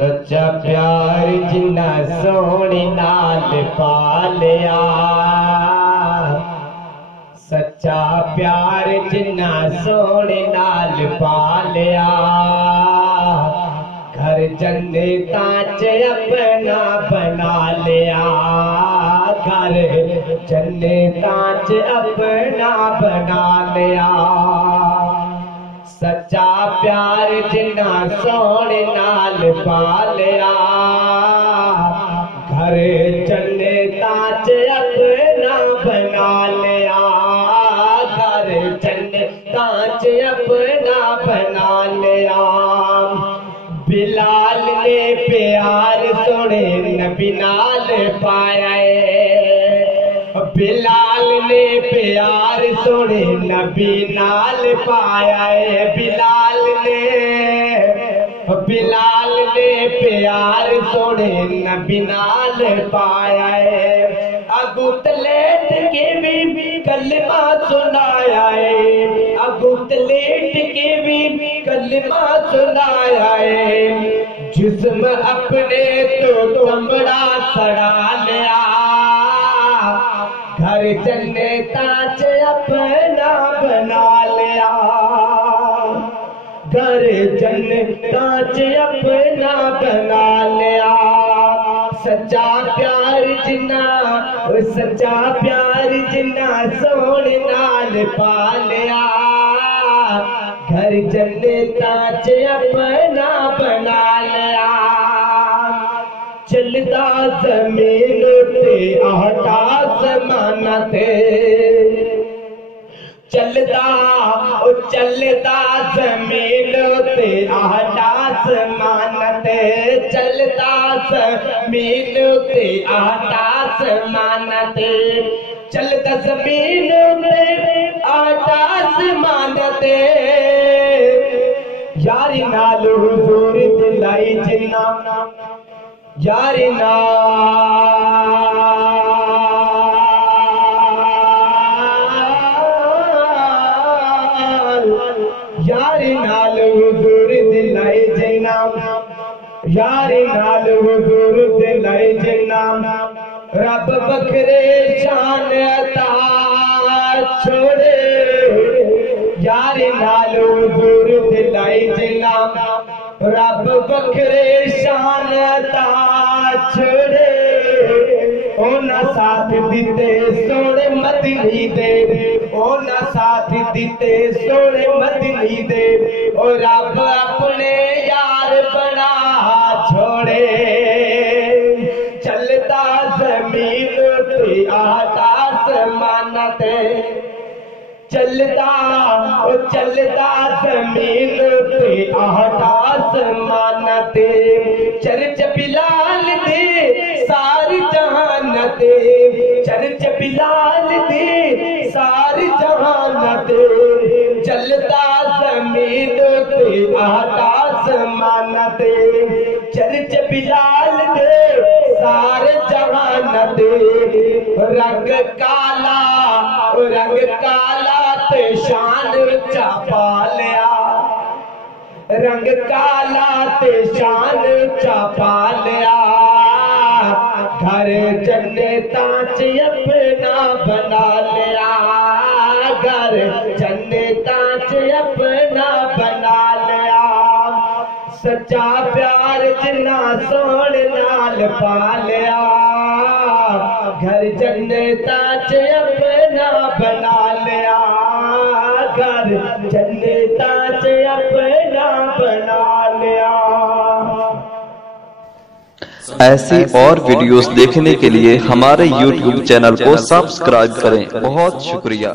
सच्चा प्यार जिन्ना सोने नाल पालिया, सच्चा प्यार जिन्ना सोने नाल पालिया, घर जन्नतां च अपना बना लिया, घर जन्नतां च अपना बना लिया। सच्चा प्यार जिन्ना सोने नाल पालिया, घर जन्नतां च अपना बना लिया, घर जन्नतां च अपना बना लिया। बिलाल ने प्यार सोने नबी नाल पाया, बिलाल ने प्यार सोने नबी नाल पाया, बिलाल ने प्यार सोने नबी नाल पाया। अगू तलेट के भी कलमा सुनाया, अगू तलेट के भी कलमा सुनाया। जिस्म अपने तो कमरा सड़ा लिया, घर जन्नतां च अपना बना लिया, घर जन्नतां च अपना बना लिया। सच्चा प्यार जिन्ना, सच्चा प्यार जिन्ना सोने नाल पालिया, घर जन्नतां च अपना बना लिया। चलदा जमीन ते आटा आसमाना ते, चलदा जमीन ते आटा आसमाना ते, चलदा जमीन ते आटा आसमाना ते, चलदा जमीन ते आटा आसमाना ते। यारी नाल हुजूर दिलाई जिन्ना, यारी यारी नाल हुजूर दिलाई जिन्ना, यारी नाल हुजूर दिलाई जिन्ना। रब बखरे शान अता छोड़े, यारी नाल हुजूर दिलाई जिन्ना। रब बखरे शान अता छोड़े, ओना साथ दिते सोने मदनी दे, ओना साथ दिते सोने मदनी दे। ओ रब अपने यार बना छोड़े, चलता जमीन पे आटा आसमाना ते, चलता जमीन पे आटा आसमाना ते। चर्च बिलाल दे सारी जहान ते, चर्च बिलाल दे सारी जहान ते। चलता जमीन पे आटा आसमाना ते, चर्च बिलाल दे सारे जहान ते। रंग काला ते शान चा पालिया, रंग काला ते शान चा पालिया, घर जन्नतां च अपना बना लिया, घर जन्नतां च अपना बना लिया। सच्चा प्यार जिन्ना सोने नाल पालिया, घर जन्नतां च अपना बना लिया, घर जन्नतां च अपना बना लिया। ऐसी और वीडियोस देखने के लिए हमारे YouTube चैनल को सब्सक्राइब करें। बहुत शुक्रिया।